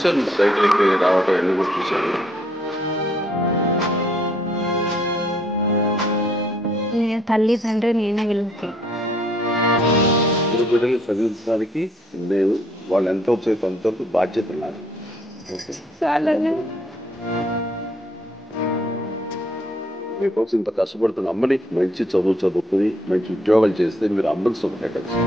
చూశాను, సైకిల్ ఎక్కి రావటం అన్నీ కూడా చూశాను. తల్లి తండ్రి నేనే వీళ్ళకి. బిడ్డలు చదివించడానికి నేను వాళ్ళు ఎంత ఉపయోగ అంత బాధ్యత ఉన్నారు. మీకోసం ఇంత కష్టపడుతున్న అమ్మని మంచి చదువుకుని మంచి ఉద్యోగాలు చేస్తే మీరు అమ్మని సుఖపెట్టచ్చు.